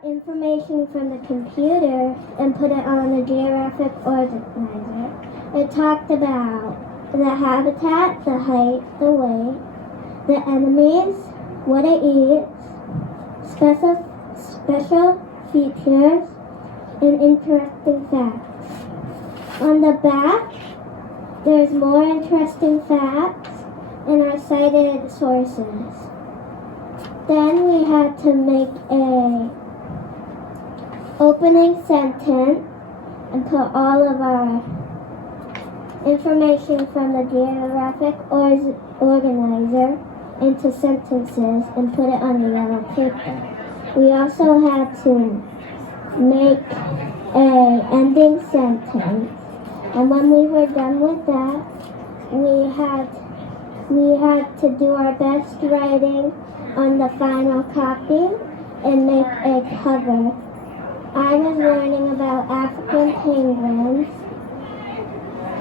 got information from the computer and put it on the geographic organizer. It talked about the habitat, the height, the weight, the enemies, what it eats, special features, and interesting facts. On the back, there's more interesting facts and our cited sources. Then we had to make a opening sentence and put all of our information from the geographic organizer into sentences and put it on the yellow paper. We also had to make a ending sentence, and when we were done with that, we had to do our best writing on the final copy and make a cover. I was learning about African penguins.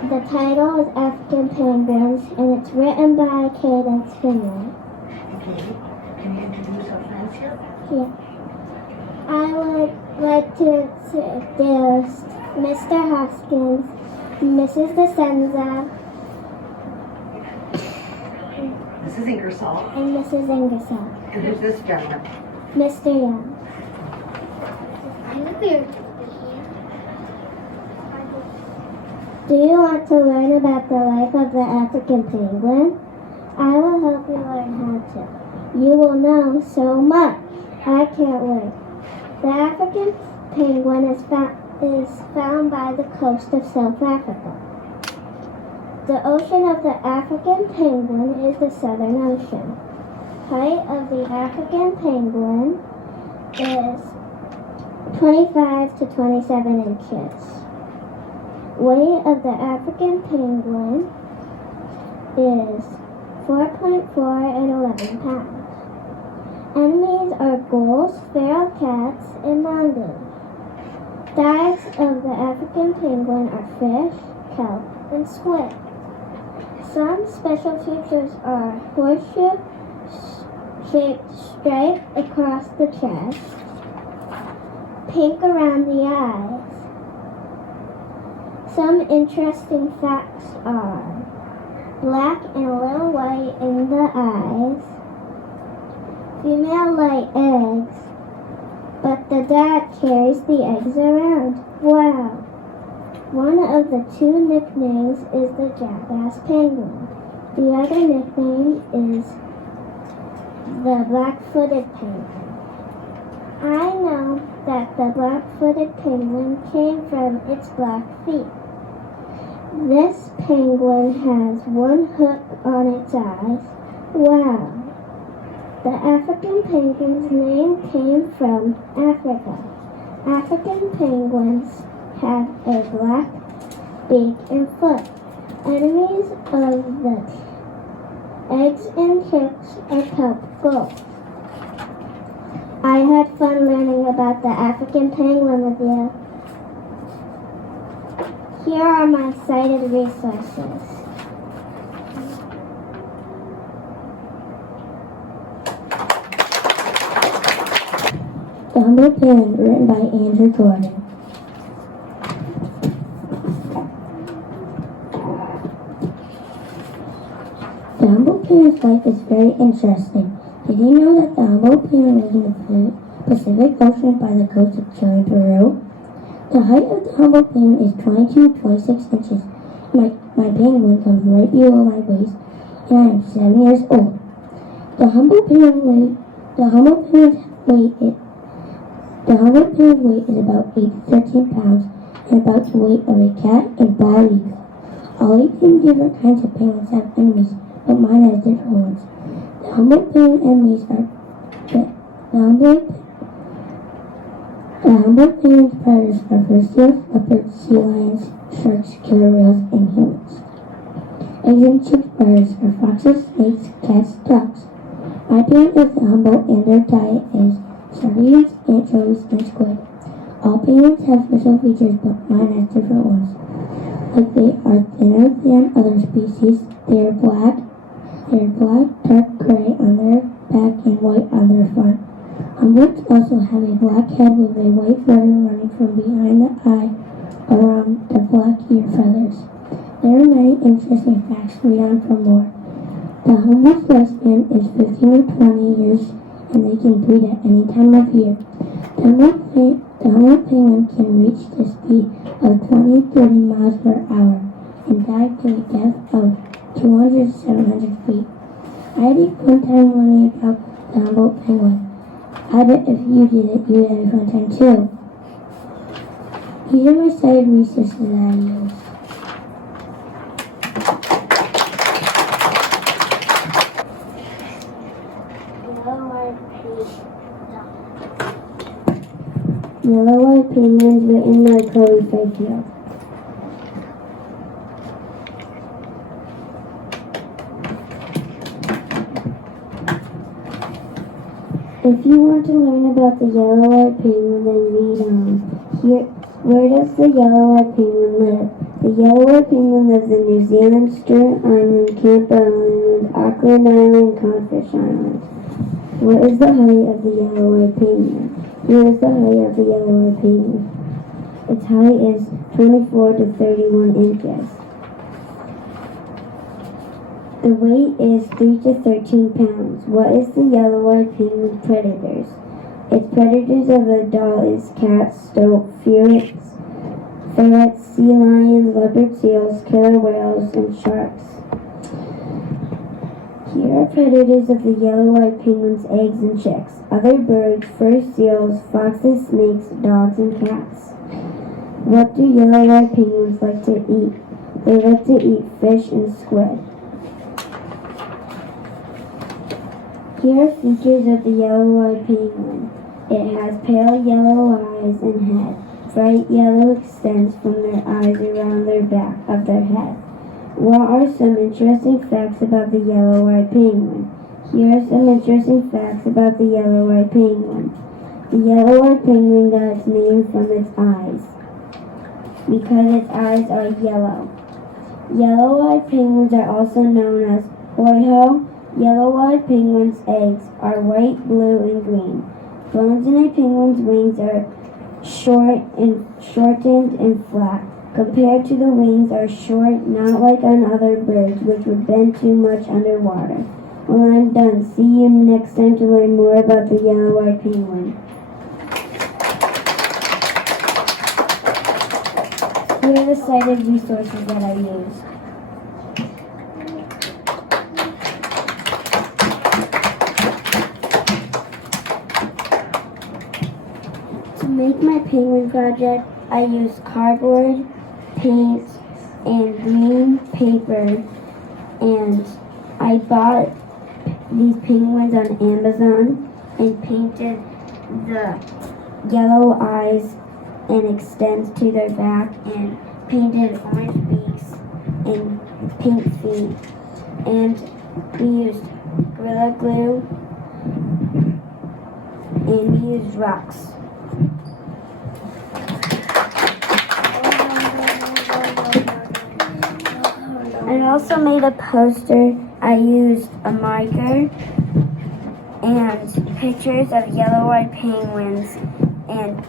The title is African Penguins, and it's written by Cadence Finley. Okay. Can you introduce our friends here? Yeah. I would like to introduce Mr. Hoskins, Mrs. Discenza, Mrs. Ingersoll. and Mrs. Ingersoll. And who's this gentleman? Mr. Young. Do you want to learn about the life of the African penguin? I will help you learn how to. You will know so much. I can't wait. The African penguin is found by the coast of South Africa. The ocean of the African penguin is the Southern Ocean. Height of the African penguin is 25 to 27 inches. Weight of the African penguin is 4.4 and 11 pounds. Enemies are gulls, feral cats, and mongoose. Diets of the African penguin are fish, kelp, and squid. Some special features are horseshoe-shaped stripe across the chest, pink around the eyes. Some interesting facts are black and a little white in the eyes. Female lay eggs, but the dad carries the eggs around. Wow! One of the two nicknames is the jackass penguin. The other nickname is the black-footed penguin. I know that the black-footed penguin came from its black feet. This penguin has one hook on its eyes. Wow! The African penguin's name came from Africa. African penguins have a black beak and foot. Enemies of the eggs and chicks are kelp gulls. I had fun learning about the African penguin with you. Here are my cited resources. The Humble Penguin, written by Andrew Gordon. The humble penguin's life is very interesting. Did you know that the humble penguin lives in the Pacific Ocean by the coast of Chile and Peru? The height of the humble penguin is 22 to 26 inches. My penguin comes right below my waist, and I am 7 years old. The humble penguin's weight is about 8 to 13 pounds and about the weight of a cat and bald eagle. All 18 different kinds of penguins have enemies, but mine has different ones. The humble penguin enemies are the humble penguin's predators are fur seals, leopards, sea lions, sharks, killer whales, and humans. Eggs and chick predators are foxes, snakes, cats, ducks. My penguin is the humble, and their diet is sardines, anchovies, and squid. All penguins have special features, but mine has different ones. Like they are thinner than other species, they are black, dark gray on their back, and white on their front. Hummingbirds also have a black head with a white feather running from behind the eye around the black ear feathers. There are many interesting facts. Read on for more. The hummingbird lifespan is 15 to 20 years, and they can breed at any time of year. The hummingbird penguin can reach the speed of 20-30 miles per hour and dive to a depth of 200 to 700 feet. I had a fun time learning about the hummingbird penguin. I bet if you did it, you would have a fun time too. These are my cited resources that I use. Yellow-eyed penguins written by Chloe Fairfield. If you want to learn about the yellow-eyed penguin, then read on. Here, where does the yellow-eyed penguin live? The yellow-eyed penguin lives in New Zealand, Stewart Island, Campbell Island, Auckland Island, Codfish Island. What is the height of the yellow-eyed penguin? Here is the height of the yellow-eyed penguin. Its height is 24 to 31 inches. The weight is 3 to 13 pounds. What is the yellow-eyed penguin's predators? Its predators of the adult is cats, stoat, ferrets, sea lions, leopard seals, killer whales, and sharks. Here are predators of the yellow-eyed penguin's eggs and chicks. Other birds, first seals, foxes, snakes, dogs, and cats. What do yellow-eyed penguins like to eat? They like to eat fish and squid. Here are features of the yellow-eyed penguin. It has pale yellow eyes and head. Bright yellow extends from their eyes around their back of their head. What are some interesting facts about the yellow-eyed penguin? Here are some interesting facts about the yellow-eyed penguin. The yellow-eyed penguin got its name from its eyes, because its eyes are yellow. Yellow-eyed penguins are also known as oiho. Yellow-eyed penguins' eggs are white, blue, and green. Bones in a penguin's wings are shortened and flat. Compared to the wings are short, not like on other birds, which would bend too much underwater. Well, I'm done. See you next time to learn more about the yellow-eyed penguin. Here are the cited resources that I used. To make my penguin project, I used cardboard, paint, and green paper, and I bought these penguins on Amazon and painted the yellow eyes and extends to their back, and painted orange beaks and pink feet, and we used Gorilla Glue, and we used rocks. I also made a poster. I used a marker and pictures of yellow-eyed penguins and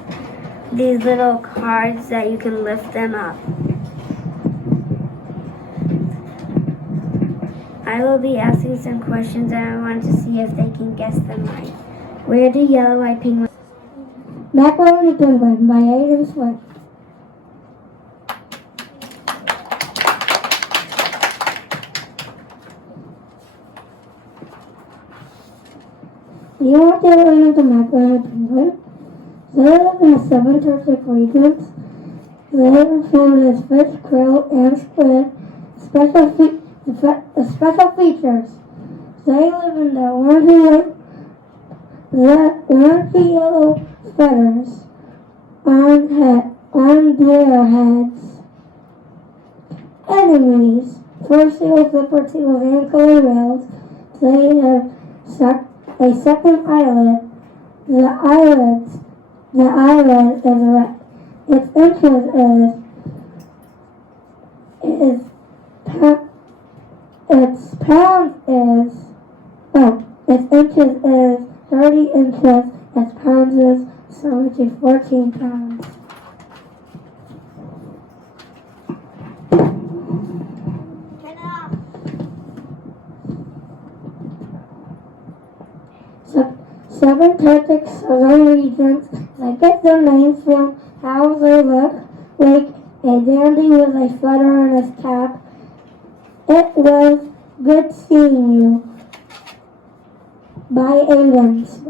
these little cards that you can lift them up. I will be asking some questions and I want to see if they can guess them right. Where do yellow-eyed penguins? Macaroni Penguin by Adam Swift. You want to learn of the macaroni penguin? They live in 7 tropic regions. They are found as fish, krill, and squid. Special features. They live in the orange yellow feathers on their heads. Enemies. For seals, leopard seals, and killer whales. They have a second eyelid. The eyelid is red. Its inches is 30 inches as pounds summer to 14 pounds. Turn it off. Subantarctic southern regions that get their names from how they look, like a dandy with a feather on his cap. It was good seeing you. Bye, Abrams.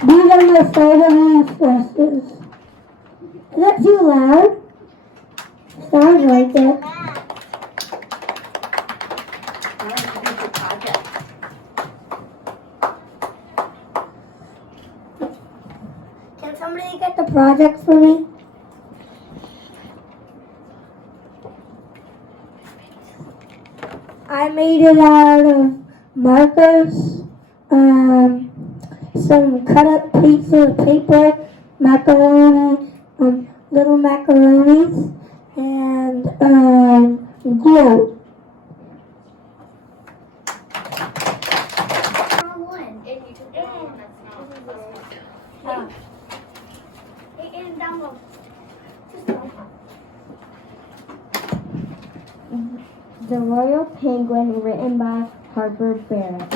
These are my favorite expressions. Is that too loud? Sounds like it. I want to do the project. Can somebody get the project for me? I made it out of markers, some cut up pieces of paper, macaroni, little macaronis, and glue. The Royal Penguin, written by Harper Barrett.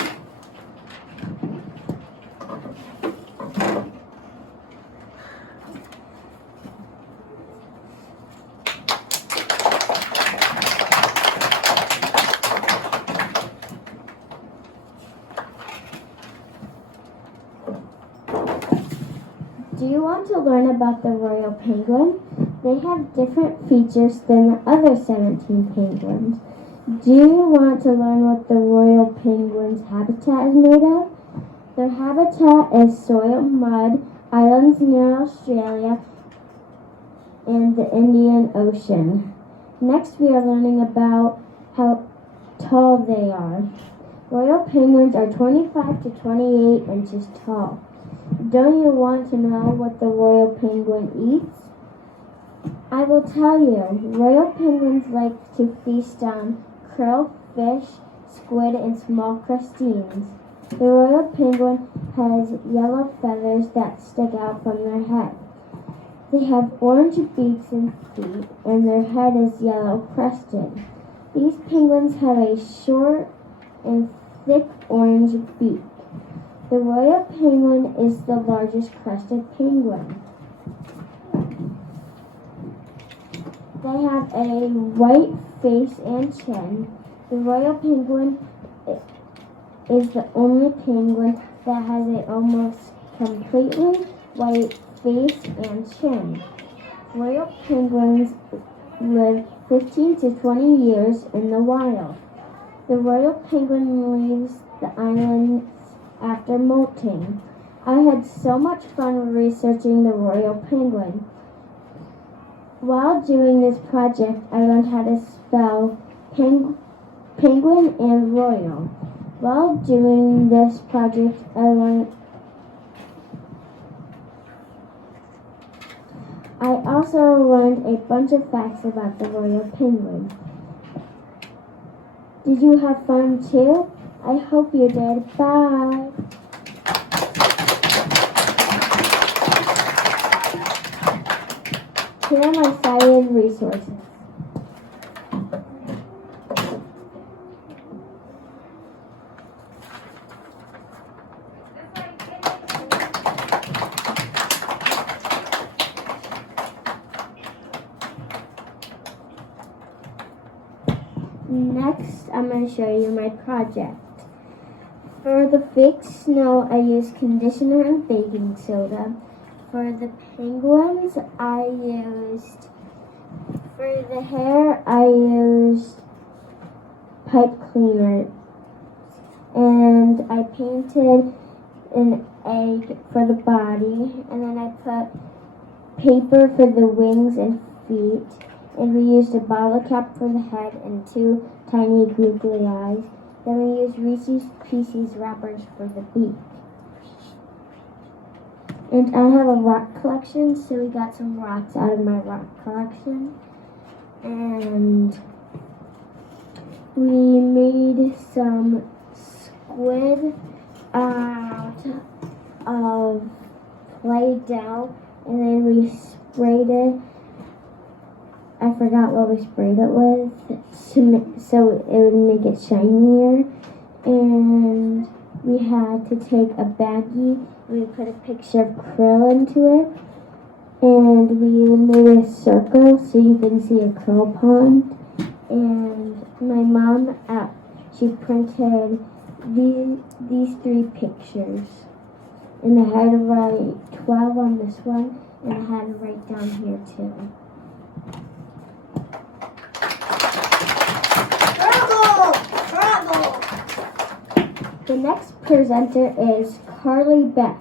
Do you want to learn about the Royal Penguin? They have different features than the other 17 penguins. Do you want to learn what the Royal Penguin's habitat is made of? Their habitat is soil, mud, islands near Australia, and the Indian Ocean. Next, we are learning about how tall they are. Royal penguins are 25 to 28 inches tall. Don't you want to know what the Royal Penguin eats? I will tell you. Royal penguins like to feast on krill, fish, squid, and small crustaceans. The Royal Penguin has yellow feathers that stick out from their head. They have orange beaks and feet, and their head is yellow crested. These penguins have a short and thick orange beak. The Royal Penguin is the largest crested penguin. They have a white face and chin. The Royal Penguin is the only penguin that has an almost completely white face and chin. Royal penguins live 15 to 20 years in the wild. The Royal Penguin leaves the islands after molting. I had so much fun researching the Royal Penguin. While doing this project, I learned how to spell penguin and royal. While doing this project, I also learned a bunch of facts about the Royal Penguin. Did you have fun too? I hope you did. Bye. Here are my cited resources. Next, I'm going to show you my project. For the fake snow, I used conditioner and baking soda. For the penguins, for the hair, I used pipe cleaner. And I painted an egg for the body. And then I put paper for the wings and feet. And we used a bottle cap for the head and 2 tiny googly eyes. Then we used Reese's Pieces wrappers for the beak. And I have a rock collection, so we got some rocks out of my rock collection. And we made some squid out of clay dough, and then we sprayed it. I forgot what we sprayed it with, so it would make it shinier. And we had to take a baggie, we put a picture of krill into it, and we made a circle so you can see a krill pond. And my mom, she printed these 3 pictures. And I had to write 12 on this one, and I had to write down here too. Bravo! The next presenter is Carly Beck.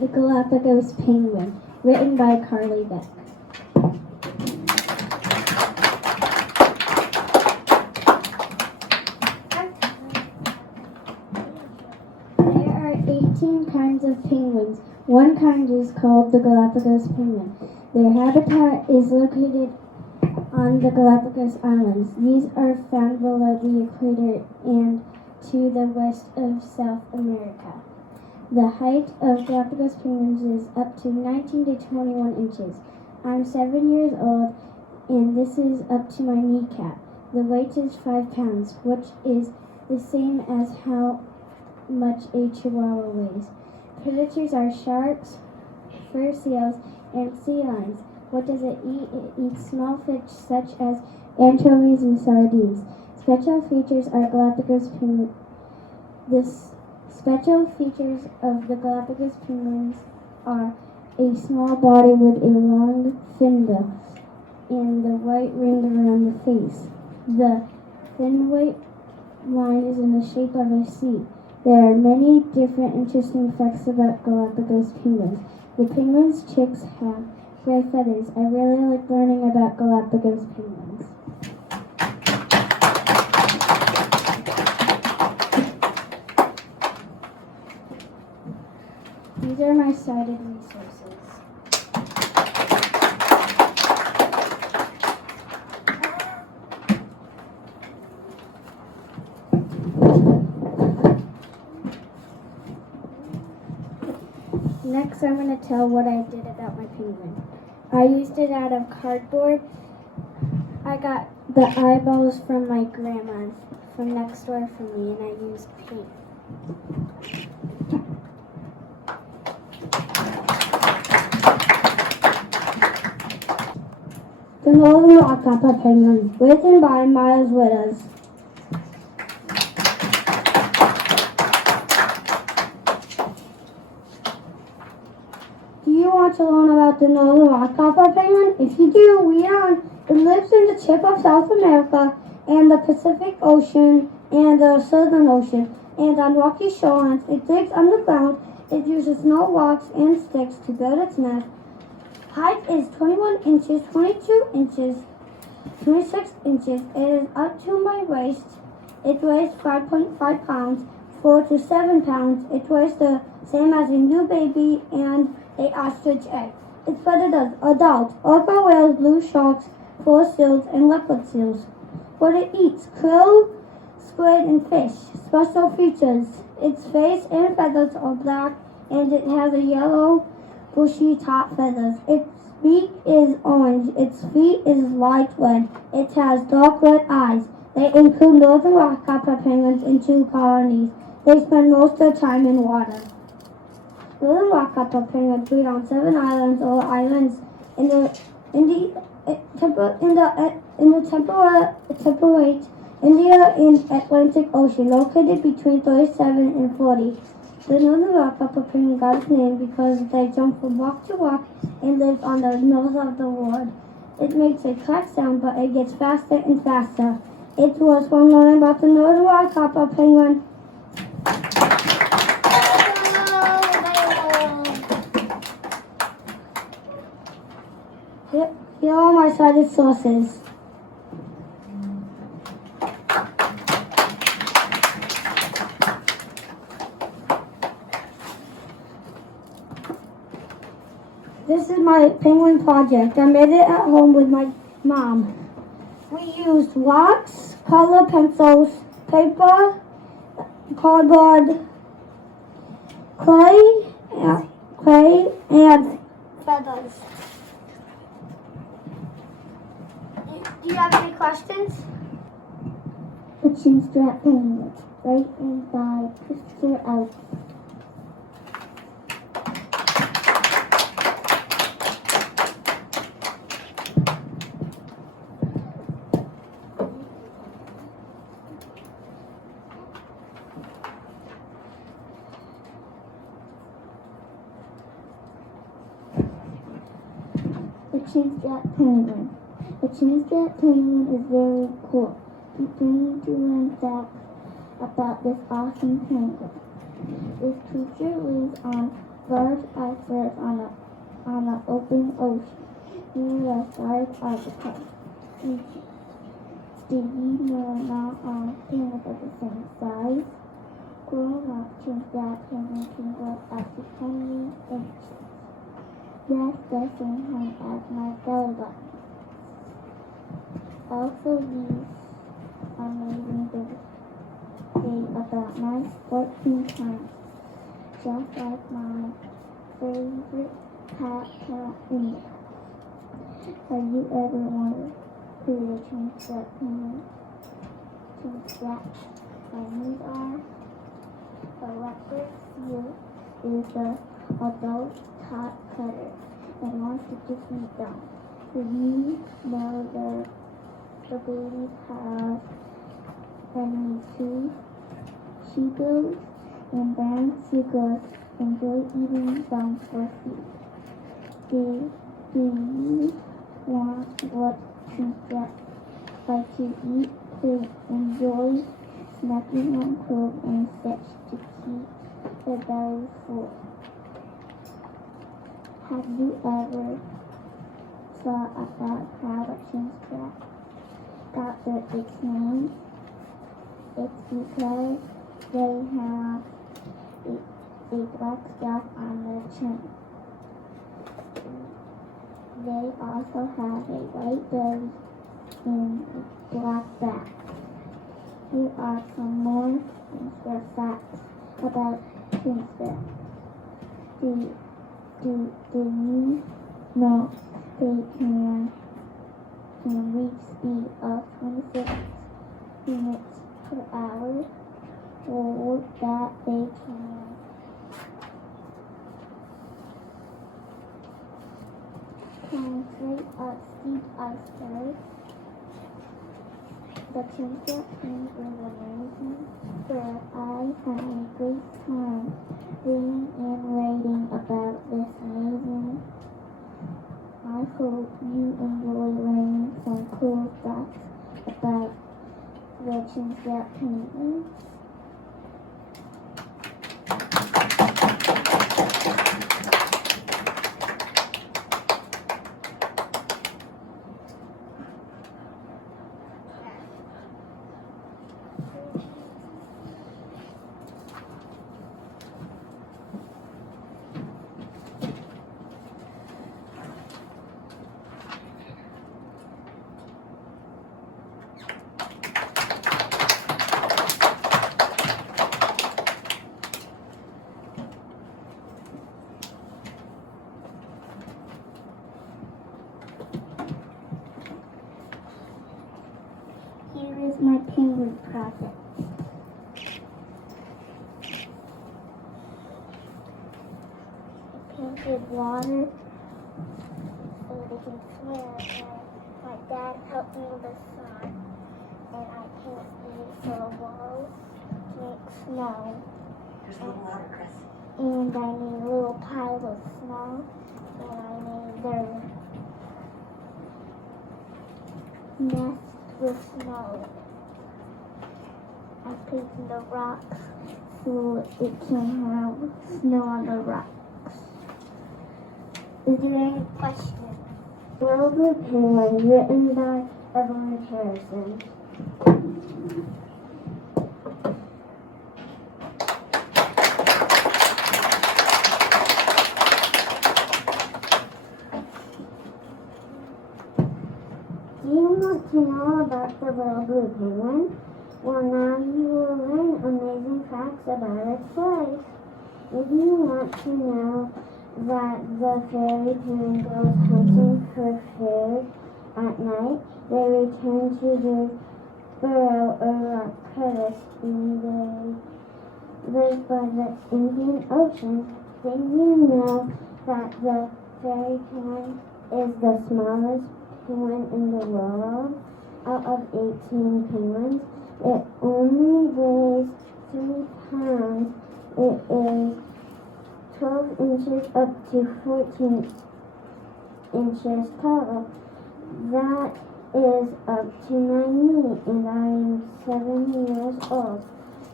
The Galapagos Penguin, written by Carly Beck. There are 18 kinds of penguins. One kind is called the Galapagos penguin. Their habitat is located on the Galapagos Islands. These are found below the equator and to the west of South America. The height of Galapagos penguins is up to 19 to 21 inches. I'm 7 years old, and this is up to my kneecap. The weight is 5 pounds, which is the same as how much a chihuahua weighs. Predators are sharks, fur seals, and sea lions. What does it eat? It eats small fish such as anchovies and sardines. Special features are Galapagos penguins. The special features of the Galapagos penguins are a small body with a long fin bill and the white ring around the face. The thin white line is in the shape of a C. There are many different interesting facts about Galapagos penguins. The penguins' chicks have gray feathers. I really like learning about Galapagos penguins. These are my cited resources. Next, I'm going to tell what I did about my penguin. I used it out of cardboard. I got the eyeballs from my grandma from next door from me, and I used paint. The Northern Rockappa Penguin, written by Miles Witters. Do you want to learn about the Northern Rockappa Penguin? If you do, read on. It lives in the tip of South America and the Pacific Ocean and the Southern Ocean, and on rocky shorelines. It digs underground. It uses snow rocks and sticks to build its nest. Height is 21 inches, 22 inches, 26 inches. It is up to my waist. It weighs 5.5 pounds, 4 to 7 pounds. It weighs the same as a new baby and an ostrich egg. Its predators: adults, orca whales, blue sharks, forest seals, and leopard seals. What it eats: krill, squid, and fish. Special features: its face and feathers are black, and it has a yellow bushy top feathers. Its beak is orange. Its feet is light red. It has dark red eyes. They include Northern Rockappa penguins in 2 colonies. They spend most of their time in water. Northern Rockappa penguins breed on 7 islands or islands in the temperate India and Atlantic Ocean, located between 37 and 40. The Northern Rockappa penguin got its name because they jump from rock to rock and live on the nose of the world. It makes a clack sound, but it gets faster and faster. It was fun learning about the Northern Rockappa penguin. Here are my cited sources. This is my penguin project. I made it at home with my mom. We used rocks, color pencils, paper, cardboard, clay, and feathers. Do you have any questions? The Chinstrap Penguin, written by Christopher L. The Chinstrap Penguin. The Chinstrap Penguin is very cool. Continue to learn facts about this awesome penguin. This creature lives on large icebergs on the open ocean near the stars of the coast. Did you know not all penguins are the same size? Grown up Chinstrap penguins can grow up to 20 inches. That's the same height as my belly button. Also, these amazing birds weigh about 14 pounds, just like my favorite cat in there. Have you ever wondered who the Chinstrap penguins are? The leopard seal is the adult top cutter and wants to get me down. Did you know the babies have only two seagulls, and brown seagulls enjoy eating them for food? Do you want what Chinstraps like to eat? To enjoy snacking on clothes and such to keep their belly full. Have you ever thought about how a Chinstrap got its name? It's because they have a black spot on their chin. They also have a white belly and a black back. Here are some more Chinstrap facts about Chinstrap. Do you know they can reach speed of 26 minutes per hour, or that they can penetrate a steep iceberg? The Chinstrap penguin is amazing, but I had a great time reading and writing about this amazing. I hope you enjoy learning some cool facts about the Chinstrap penguin. Here is my penguin project. I painted water so they can swim, and my dad helped me with the sun, and I painted these little walls to make snow. There's a little water, Chris. And I made a little pile of snow, and I made their nest with snow. I painted the rocks so it can have snow on the rocks. Is there any questions? Wilbur Penguin, written by Evelyn Harrison. Do you want to know about the little blue penguin? Well, now you will learn amazing facts about its life. If you want to know that the fairy penguin goes hunting for food at night, they return to their burrow or rock crevice and they live by the Indian Ocean. Did you know that the fairy penguin is the smallest penguin in the world? Out of 18 penguins, it only weighs 3 pounds. It is 12 inches up to 14 inches tall. That is up to my knee, and I am 7 years old.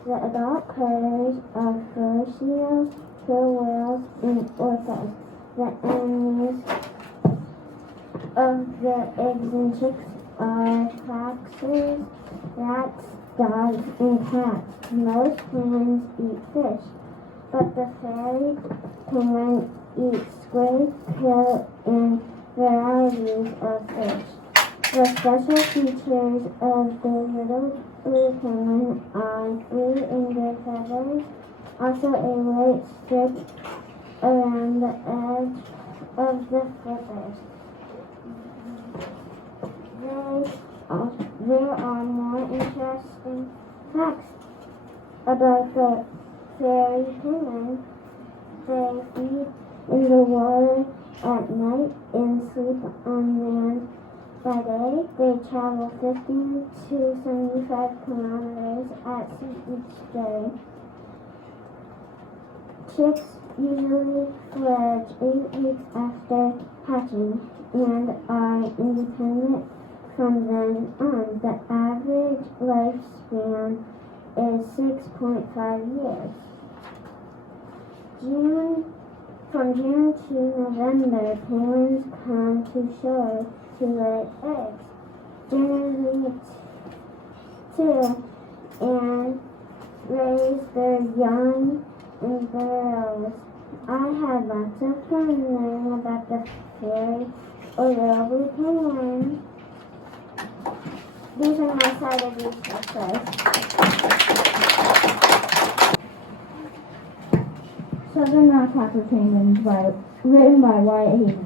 The adult critters are fur seals, killer whales, and orcas. The enemies of the eggs and chicks are foxes, rats, dogs, and cats. Most penguins eat fish, but the fairy penguin eats squid, krill, and varieties of fish. The special features of the little blue penguin are blue in their feathers, also a white strip around the edge of the feathers. There are more interesting facts about the fairy penguin. They feed in the water at night and sleep on land by day. They travel 50 to 75 kilometers at sea each day. Chicks usually fledge 8 weeks after hatching and are independent from then on. The average lifespan is 6.5 years. From June to November, penguins come to shore to lay eggs, generally 2, and raise their young in burrows. I had lots of fun learning about the fairy or little blue penguin. These are my side of research. Southern Rockhopper Penguins written by Y. Hayden.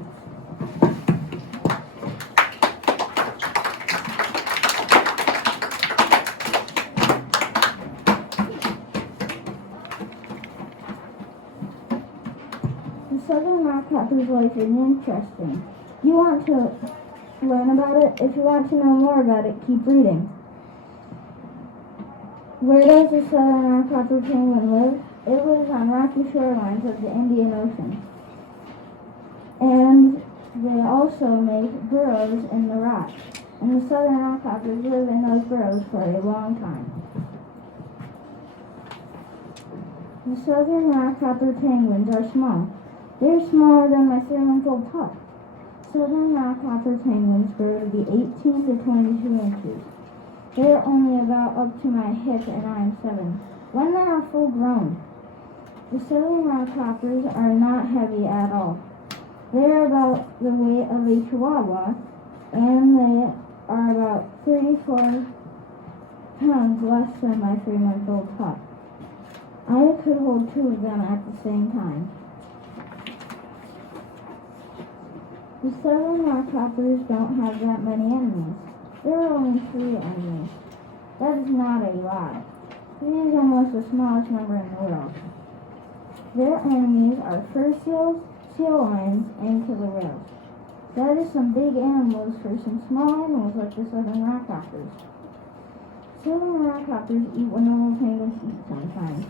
The Southern Rockhopper's life is interesting. You want to learn about it? If you want to know more about it, keep reading. Where does the Southern Rockhopper Penguin live? It lives on rocky shorelines of the Indian Ocean. And they also make burrows in the rocks. And the Southern Rockhoppers live in those burrows for a long time. The Southern Rockhopper Penguins are small. They're smaller than my 3-month-old pup. Southern Rockhopper Penguins grow to be 18 to 22 inches. They're only about up to my hip and I am 7. When they are full grown, the Southern Rockhoppers are not heavy at all. They're about the weight of a chihuahua, and they are about 34 pounds less than my 3-month-old pup. I could hold 2 of them at the same time. The Southern Rockhoppers don't have that many enemies. There are only 3 enemies. That is not a lot. 3 is almost the smallest number in the world. Their enemies are fur seals, seal lions, and killer whales. That is some big animals for some small animals like the Southern Rockhoppers. Southern Rockhoppers eat what normal penguins eat sometimes.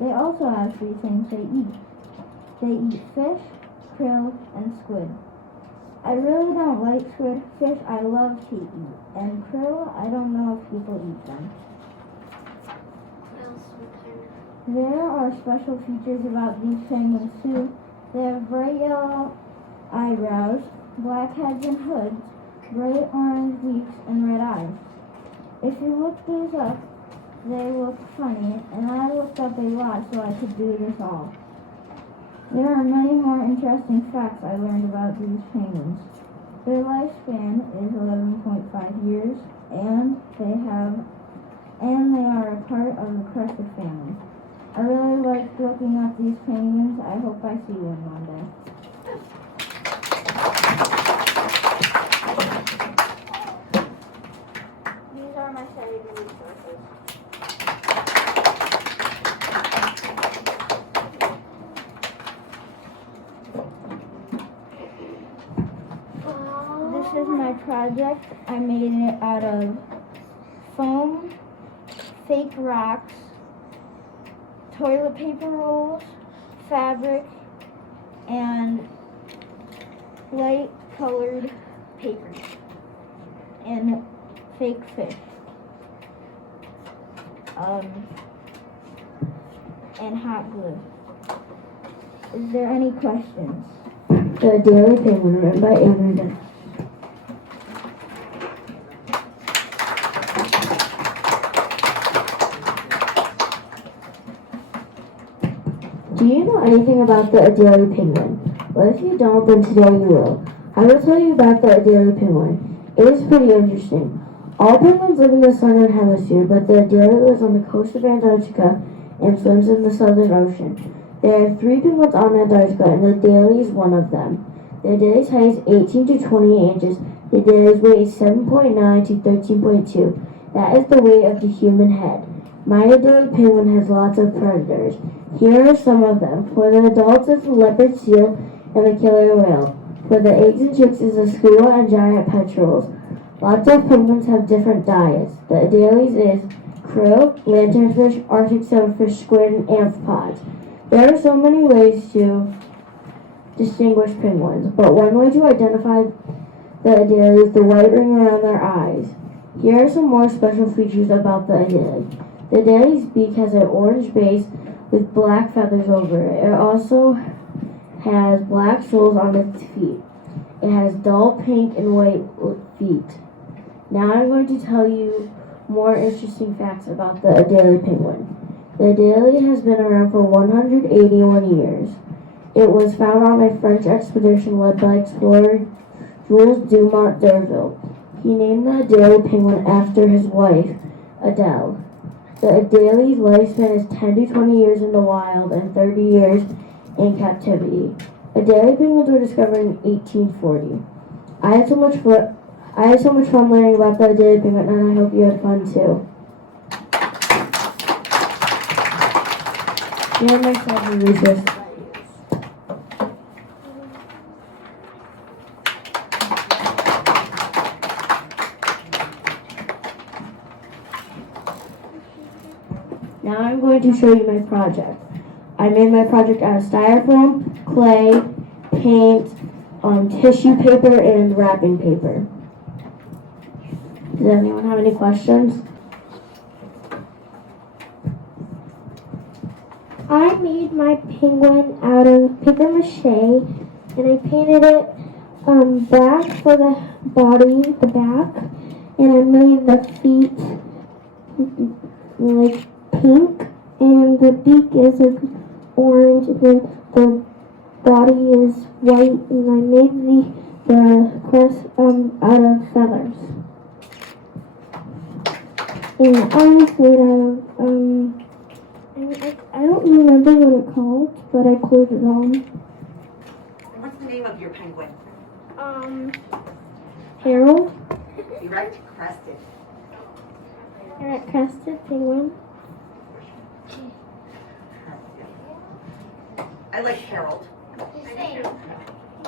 They also have 3 things they eat. They eat fish, krill, and squid. I really don't like squid. Fish I love to eat. And krill, I don't know if people eat them. There are special features about these penguins too. They have bright yellow eyebrows, black heads and hoods, bright orange beaks, and red eyes. If you look these up, they look funny, and I looked up a lot so I could do this all. There are many more interesting facts I learned about these penguins. Their lifespan is 11.5 years, and they are a part of the crested family. I really liked looking at these penguins. I hope I see one one day. These are my study resources. This is my project. I made it out of foam, fake rocks, toilet paper rolls, fabric, and light colored paper, and fake fish, and hot glue. Is there any questions? The Daily Penguin, written by Andrew. Do you know anything about the Adelie penguin? Well, if you don't, then today you will. I will tell you about the Adelie penguin. It is pretty interesting. All penguins live in the southern hemisphere, but the Adelie lives on the coast of Antarctica and swims in the Southern Ocean. There are 3 penguins on Antarctica, and the Adelie is one of them. The Adelie's height is 18 to 28 inches. The Adelie's weight is 7.9 to 13.2. That is the weight of the human head. My Adelie penguin has lots of predators. Here are some of them. For the adults, it's the leopard seal and the killer whale. For the eggs and chicks is the skua and giant petrels. Lots of penguins have different diets. The Adelie's is krill, lanternfish, arctic silverfish, squid, and amphipods. There are so many ways to distinguish penguins, but one way to identify the Adelie is the white ring around their eyes. Here are some more special features about the Adelie. The Adelie's beak has an orange base with black feathers over it. It also has black soles on its feet. It has dull pink and white feet. Now I'm going to tell you more interesting facts about the Adelie penguin. The Adelie has been around for 181 years. It was found on a French expedition led by explorer Jules Dumont d'Urville. He named the Adelie penguin after his wife, Adele. The Adelie's lifespan is 10 to 20 years in the wild and 30 years in captivity. Adelie penguins were discovered in 1840. I had so much fun learning about the Adelie penguin, and I hope you had fun too. Here are my study resources. Now I'm going to show you my project. I made my project out of styrofoam, clay, paint, tissue paper, and wrapping paper. Does anyone have any questions? I made my penguin out of paper mache, and I painted it black for the body, the back, and I made the feet like pink, and the beak is like orange, and then the body is white, and I made the crest out of feathers. And I was made out of I don't remember what it's called, but I glued it on. What's the name of your penguin? Harold. You right? Crested. Alright, crested penguin. I like Harold. Same.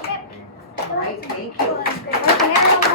Yep. All right, thank you. Okay,